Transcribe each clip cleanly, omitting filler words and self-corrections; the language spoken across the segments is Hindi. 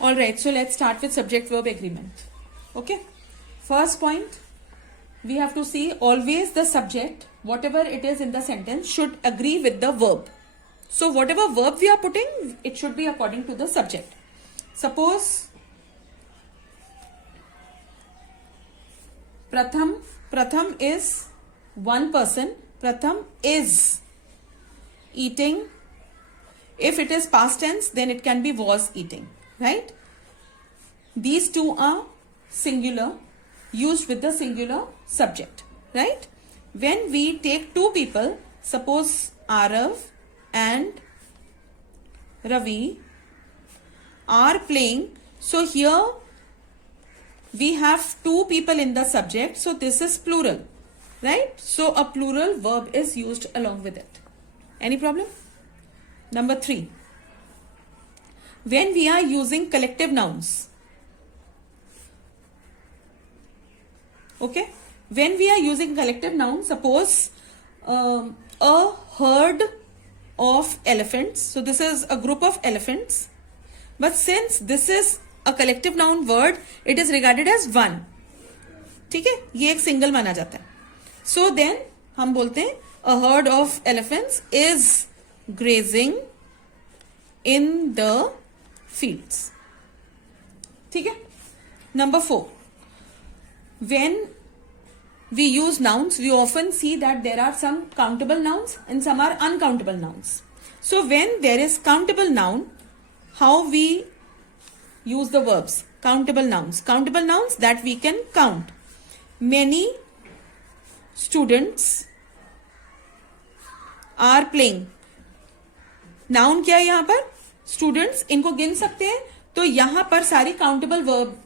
All right, so let's start with subject verb agreement. Okay, first point, we have to see always the subject, whatever it is in the sentence, should agree with the verb. So whatever verb we are putting, it should be according to the subject. Suppose Pratham is one person. Pratham is eating. If it is past tense, then it can be was eating, right? These two are singular, used with the singular subject, right? When we take two people, suppose Arav and Ravi are playing. So here we have two people in the subject. So this is plural, right? So a plural verb is used along with it. Any problem? Number 3. When we are using collective nouns. Okay. When we are using collective nouns, suppose a herd of elephants. So this is a group of elephants. But since this is a collective noun word, it is regarded as one. ठीक है, ये एक सिंगल माना जाता है. So then हम बोलते हैं a herd of elephants is grazing in the fields. ठीक है. Number 4. When we use nouns, we often see that there are some countable nouns and some are uncountable nouns. So when there is countable noun, how we use the verbs? Countable nouns. Countable nouns that we can count. Many students are playing. Noun क्या है यहां पर? स्टूडेंट्स, इनको गिन सकते हैं. तो यहां पर सारी काउंटेबल वर्ब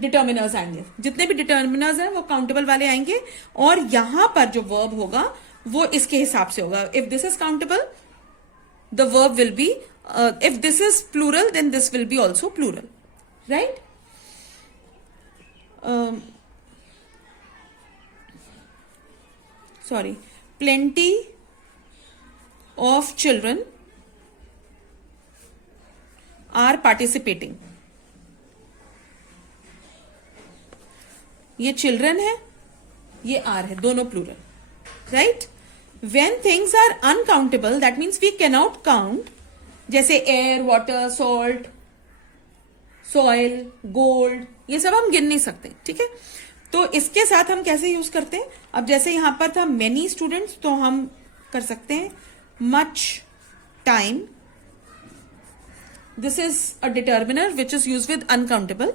डिटर्मिनर्स आएंगे. जितने भी डिटर्मिनर्स हैं वो काउंटेबल वाले आएंगे. और यहां पर जो वर्ब होगा वो इसके हिसाब से होगा. If this is countable, the verb will be, if this is plural, then this will be also plural, right? Sorry, plenty of children are participating. ये children है, ये are है, दोनों plural, right? When things are uncountable, that means we cannot count. जैसे air, water, salt, soil, gold, ये सब हम गिन नहीं सकते. ठीक है. तो इसके साथ हम कैसे यूज करते हैं? अब जैसे यहां पर था many students, तो हम कर सकते हैं much time. This is a determiner which is used with uncountable.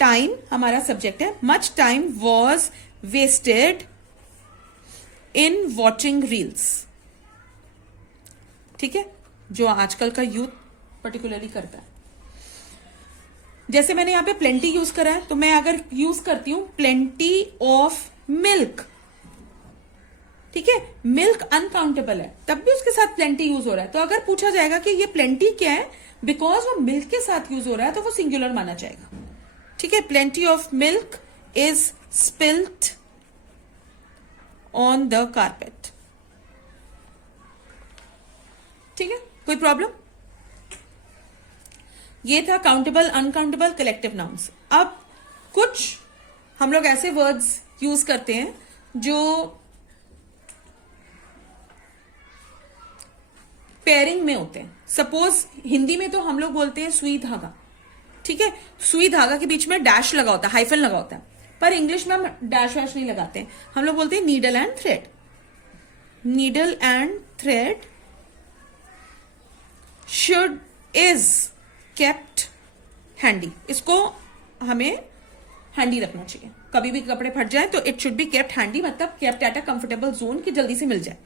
Time हमारा सब्जेक्ट है. Much time was wasted in watching reels. ठीक है, जो आजकल का यूथ पर्टिकुलरली करता है. जैसे मैंने यहां पे प्लेंटी यूज करा है, तो मैं अगर यूज करती हूं प्लेंटी ऑफ मिल्क, ठीक है, मिल्क अनकाउंटेबल है, तब भी उसके साथ प्लेंटी यूज हो रहा है. तो अगर पूछा जाएगा कि ये प्लेंटी क्या है, बिकॉज वो मिल्क के साथ यूज हो रहा है, तो वो सिंगुलर माना जाएगा. ठीक है. Plenty of milk is spilled on the carpet. ठीक है. कोई प्रॉब्लम? ये था काउंटेबल, अनकाउंटेबल, कलेक्टिव नाउन्स. अब कुछ हम लोग ऐसे वर्ड्स यूज करते हैं जो पेयरिंग में होते हैं. सपोज हिंदी में तो हम लोग बोलते हैं सुई धागा. ठीक है. सुई धागा के बीच में डैश लगा होता है, हाइफन लगा होता है. पर इंग्लिश में हम डैश वैश नहीं लगाते हैं. हम लोग बोलते हैं needle and thread. Needle and thread should is kept handy. इसको हमें हैंडी रखना चाहिए. कभी भी कपड़े फट जाए तो it should be kept handy, मतलब kept at a comfortable zone, की जल्दी से मिल जाए.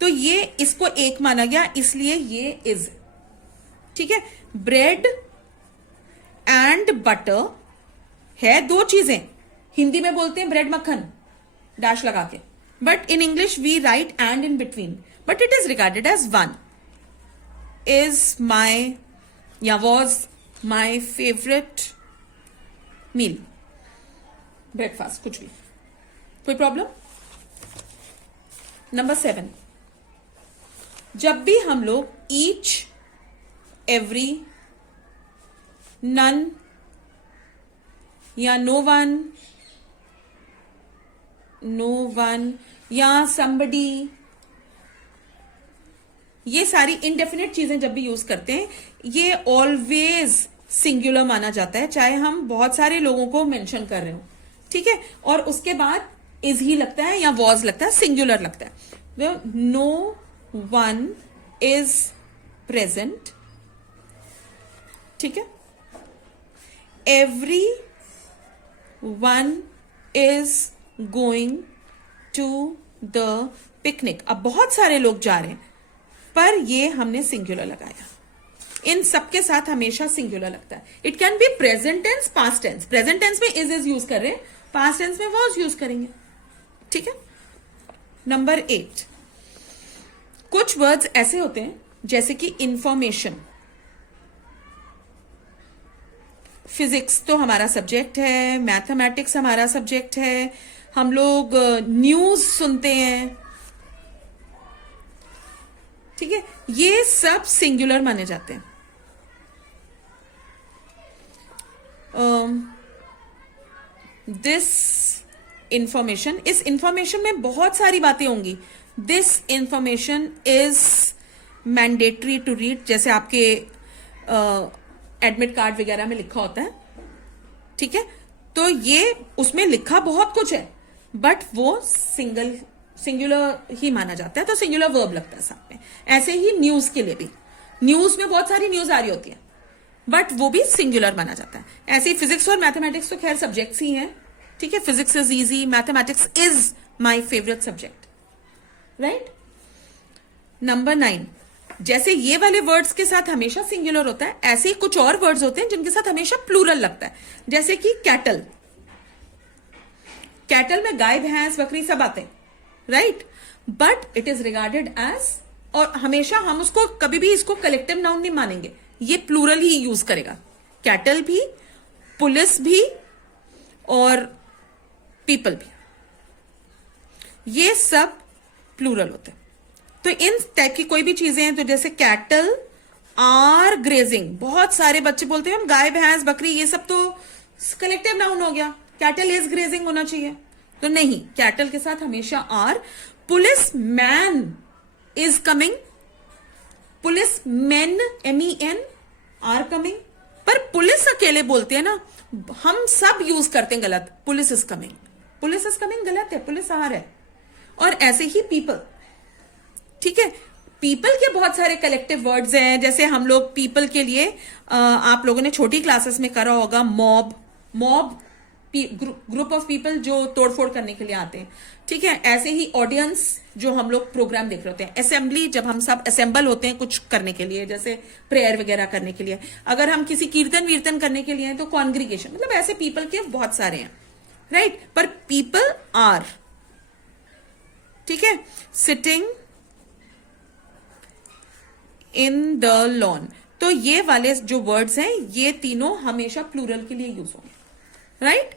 तो ये इसको एक माना गया, इसलिए ये इज. ठीक है. ब्रेड एंड बटर है दो चीजें. हिंदी में बोलते हैं ब्रेड मक्खन डैश लगा के, but in English we write and in between, but it is regarded as one. Is my या was my favorite meal, breakfast, कुछ भी. कोई प्रॉब्लम? नंबर 7. जब भी हम लोग ईच, एवरी, नन या नो वन या somebody, ये सारी इंडेफिनिट चीजें जब भी यूज करते हैं ये ऑलवेज सिंगुलर माना जाता है, चाहे हम बहुत सारे लोगों को मेंशन कर रहे हो, ठीक है। और उसके बाद इज ही लगता है या वॉज लगता है, सिंगुलर लगता है। नो वन इज प्रेजेंट, ठीक है। Everyone is going to the picnic. अब बहुत सारे लोग जा रहे हैं पर ये हमने सिंगुलर लगाया। इन सबके साथ हमेशा सिंगुलर लगता है। It can be present tense, past tense. Present tense में इज यूज कर रहे हैं, पास्ट टेंस में वॉज यूज करेंगे, ठीक है। नंबर 8, कुछ वर्ड्स ऐसे होते हैं जैसे कि इंफॉर्मेशन। फिजिक्स तो हमारा सब्जेक्ट है, मैथमेटिक्स हमारा सब्जेक्ट है, हम लोग न्यूज सुनते हैं, ठीक है। ये सब सिंगुलर माने जाते हैं। दिस इंफॉर्मेशन, इस इंफॉर्मेशन में बहुत सारी बातें होंगी। This information is mandatory to read, जैसे आपके एडमिट कार्ड वगैरह में लिखा होता है, ठीक है। तो ये उसमें लिखा बहुत कुछ है बट वो सिंगुलर ही माना जाता है, तो सिंगुलर वर्ब लगता है साथ में। ऐसे ही न्यूज के लिए भी, न्यूज में बहुत सारी न्यूज आ रही होती है बट वो भी सिंगुलर माना जाता है। ऐसे ही फिजिक्स और मैथमेटिक्स तो खैर सब्जेक्ट्स ही हैं, ठीक है। Physics is easy, mathematics is my favourite subject, right. Number 9, जैसे ये वाले वर्ड्स के साथ हमेशा सिंगुलर होता है, ऐसे ही कुछ और वर्ड्स होते हैं जिनके साथ हमेशा प्लूरल लगता है, जैसे कि कैटल। कैटल में गाय, भैंस, बकरी सब आते हैं, right, but it is regarded as, और हमेशा हम उसको कभी भी इसको कलेक्टिव नाउन नहीं मानेंगे, ये प्लूरल ही यूज करेगा। कैटल भी, पुलिस भी और पीपल भी, ये सब प्लूरल होते हैं। तो इन टाइप की कोई भी चीजें हैं, तो जैसे कैटल आर ग्रेजिंग, बहुत सारे बच्चे बोलते हैं हम गाय, भैंस, बकरी, ये सब तो कलेक्टिव नाउन हो गया, कैटल इज ग्रेजिंग होना चाहिए, तो नहीं, कैटल के साथ हमेशा are. Policeman is coming, policeman, MEN, are coming, पर पुलिस अकेले बोलते हैं ना, हम सब यूज करते हैं गलत। Police is coming, police is coming गलत है, पुलिस आर है। और ऐसे ही पीपल, ठीक है। पीपल के बहुत सारे कलेक्टिव वर्ड्स हैं, जैसे हम लोग पीपल के लिए आप लोगों ने छोटी क्लासेस में करा होगा mob. Mob group of people जो तोड़फोड़ करने के लिए आते हैं, ठीक है। ऐसे ही ऑडियंस, जो हम लोग प्रोग्राम देख रहे होते हैं। असेंबली, जब हम सब असेंबल होते हैं कुछ करने के लिए, जैसे प्रेयर वगैरह करने के लिए। अगर हम किसी कीर्तन वीर्तन करने के लिए हैं तो कॉन्ग्रीगेशन, मतलब ऐसे पीपल के बहुत सारे हैं, राइट। पर पीपल आर, ठीक है। सिटिंग इन द लॉन, तो ये वाले जो वर्ड्स हैं ये तीनों हमेशा प्लूरल के लिए यूज होंगे, राइट।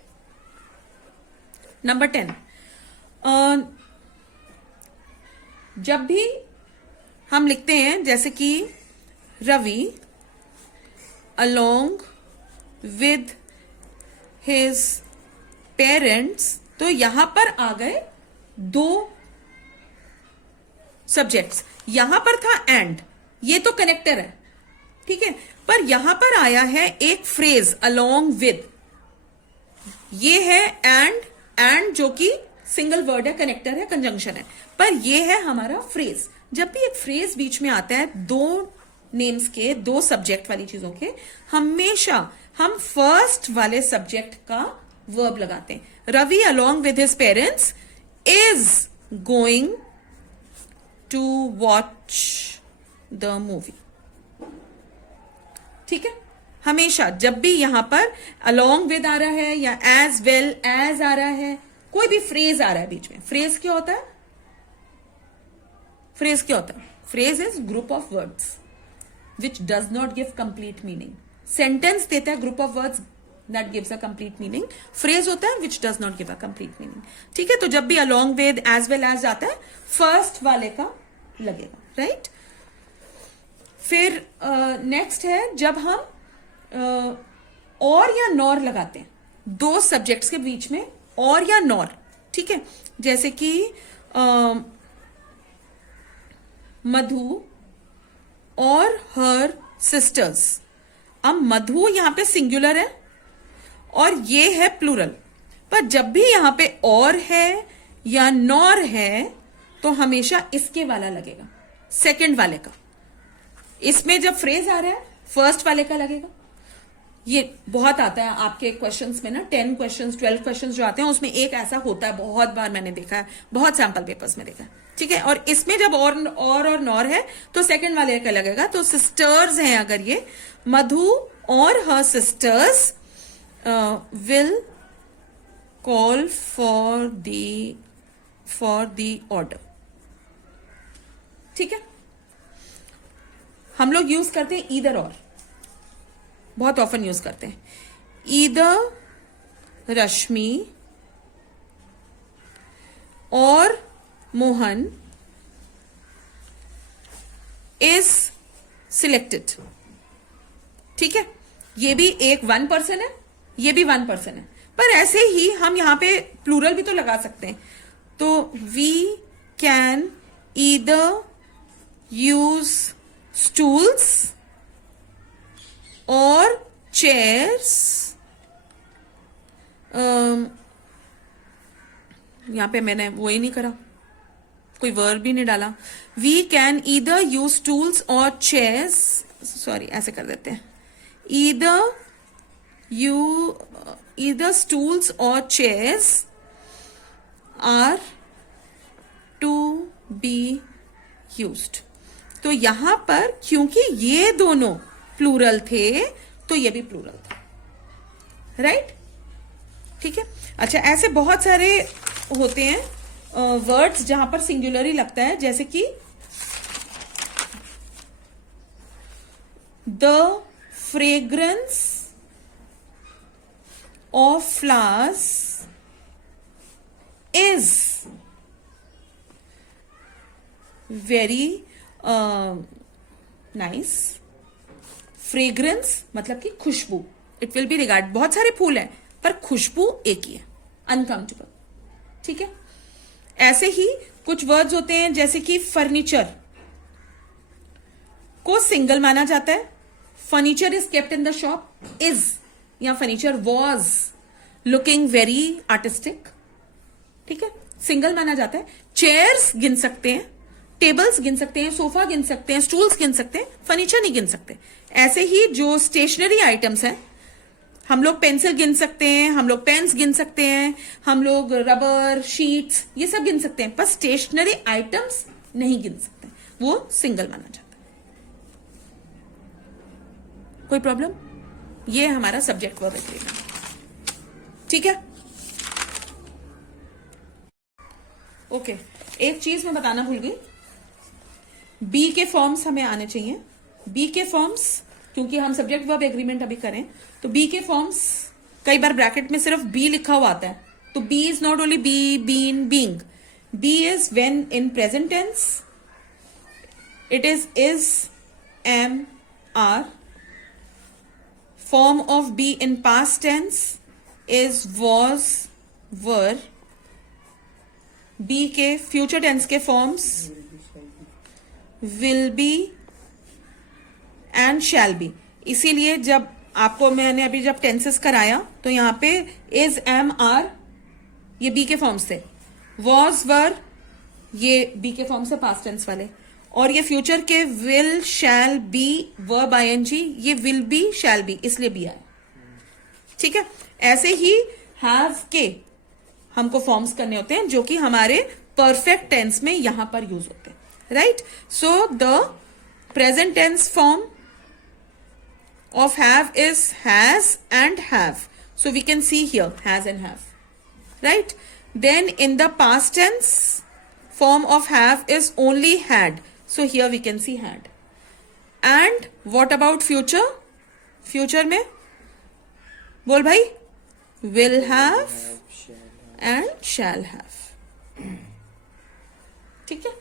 नंबर 10, जब भी हम लिखते हैं जैसे कि Ravi along with his parents, तो यहां पर आ गए 2 सब्जेक्ट्स। यहां पर था एंड, ये तो कनेक्टर है, ठीक है। पर यहां पर आया है एक फ्रेज अलोंग विद, ये है एंड जो कि सिंगल वर्ड है, कनेक्टर है, कंजंक्शन है, पर ये है हमारा फ्रेज। जब भी एक फ्रेज बीच में आता है 2 नेम्स के, 2 सब्जेक्ट वाली चीजों के, हमेशा हम फर्स्ट वाले सब्जेक्ट का वर्ब लगाते हैं। Ravi along with his parents is going to watch the movie, ठीक है। हमेशा जब भी यहां पर अलोंग विद आ रहा है या एज वेल एज आ रहा है, कोई भी फ्रेज आ रहा है बीच में, फ्रेज क्या होता है? फ्रेज क्या होता है? Phrase is group of words which does not give complete meaning. Sentence देता है group of words that gives a complete meaning, phrase होता है which does not give a complete meaning, ठीक है। तो जब भी along with as well as आता है फर्स्ट वाले का लगेगा, राइट। फिर नेक्स्ट है जब हम और या नॉर लगाते हैं, दो सब्जेक्ट्स के बीच में और या नॉर, ठीक है। जैसे कि मधु और हर सिस्टर्स। अब मधु यहां पे सिंगुलर है और ये है प्लूरल, पर जब भी यहां पे और है या नॉर है तो हमेशा इसके वाला लगेगा, सेकंड वाले का। इसमें जब फ्रेज आ रहा है फर्स्ट वाले का लगेगा। ये बहुत आता है आपके क्वेश्चंस में ना, 10 क्वेश्चंस 12 क्वेश्चंस जो आते हैं उसमें एक ऐसा होता है, बहुत बार मैंने देखा है, बहुत सैंपल पेपर्स में देखा है, ठीक है। और इसमें जब और नॉर है तो सेकंड वाले का लगेगा। तो सिस्टर्स हैं अगर ये, मधु और हर sisters will call for the order, ठीक है। हम लोग यूज करते हैं ईदर और, बहुत ऑफन यूज करते हैं। ईदर रश्मि और मोहन इज सिलेक्टेड, ठीक है। ये भी एक 1 पर्सन है, ये भी 1 पर्सन है, पर ऐसे ही हम यहां पे प्लूरल भी तो लगा सकते हैं। तो we can either use stools और चेयर्स, यहां पे मैंने वो ही नहीं करा, कोई वर्ब भी नहीं डाला। We can either use stools और चेयर्स, सॉरी ऐसे कर देते हैं, ईदर स्टूल्स और chairs are to be used. तो यहां पर क्योंकि ये दोनों प्लूरल थे तो ये भी प्लूरल था, राइट, ठीक है। अच्छा, ऐसे बहुत सारे होते हैं वर्ड्स जहां पर सिंगुलर ही लगता है, जैसे कि the fragrance of flowers is very nice. Fragrance मतलब कि खुशबू, इट विल बी रिगार्ड, बहुत सारे फूल हैं पर खुशबू एक ही है, अनकाउंटेबल, ठीक है। ऐसे ही कुछ वर्ड्स होते हैं जैसे कि फर्नीचर को सिंगल माना जाता है, furniture is kept in the shop, is, या furniture was looking very artistic, ठीक है, सिंगल माना जाता है। चेयर्स गिन सकते हैं, टेबल्स गिन सकते हैं, सोफा गिन सकते हैं, स्टूल्स गिन सकते हैं, फर्नीचर नहीं गिन सकते। ऐसे ही जो स्टेशनरी आइटम्स हैं, हम लोग पेंसिल गिन सकते हैं, हम लोग पेन्स गिन सकते हैं, हम लोग रबर शीट्स ये सब गिन सकते हैं, पर स्टेशनरी आइटम्स नहीं गिन सकते, वो सिंगल माना जाता है। कोई प्रॉब्लम? ये हमारा सब्जेक्ट वर्ब एग्रीमेंट, ठीक है। ओके, एक चीज मैं बताना भूल गई, बी के फॉर्म्स हमें आने चाहिए। बी के फॉर्म्स, क्योंकि हम सब्जेक्ट वर्ब एग्रीमेंट अभी करें, तो बी के फॉर्म्स, कई बार ब्रैकेट में सिर्फ बी लिखा हुआ आता है, तो be is not only be, been, being. Be is when in present tense, it is, am, are. Form of be in past tense is was, were. Be के फ्यूचर टेंस के forms will be and shall be. इसीलिए जब आपको मैंने अभी जब टेंसेस कराया तो यहां पे इज, एम, आर ये बी के फॉर्म्स थे, वॉज, वर ये बी के फॉर्म्स है पास्ट टेंस वाले, और ये फ्यूचर के will, shall, be, verb I N G, ये विल बी, शैल बी, इसलिए बी आया, ठीक है। ऐसे ही हैव के हमको फॉर्म्स करने होते हैं जो कि हमारे परफेक्ट टेंस में यहां पर यूज होते हैं, right. So the present tense form of have is has and have, so we can see here has and have, right. Then in the past tense form of have is only had, so here we can see had. And what about future? Future में बोल भाई, will have and shall have, ठीक है।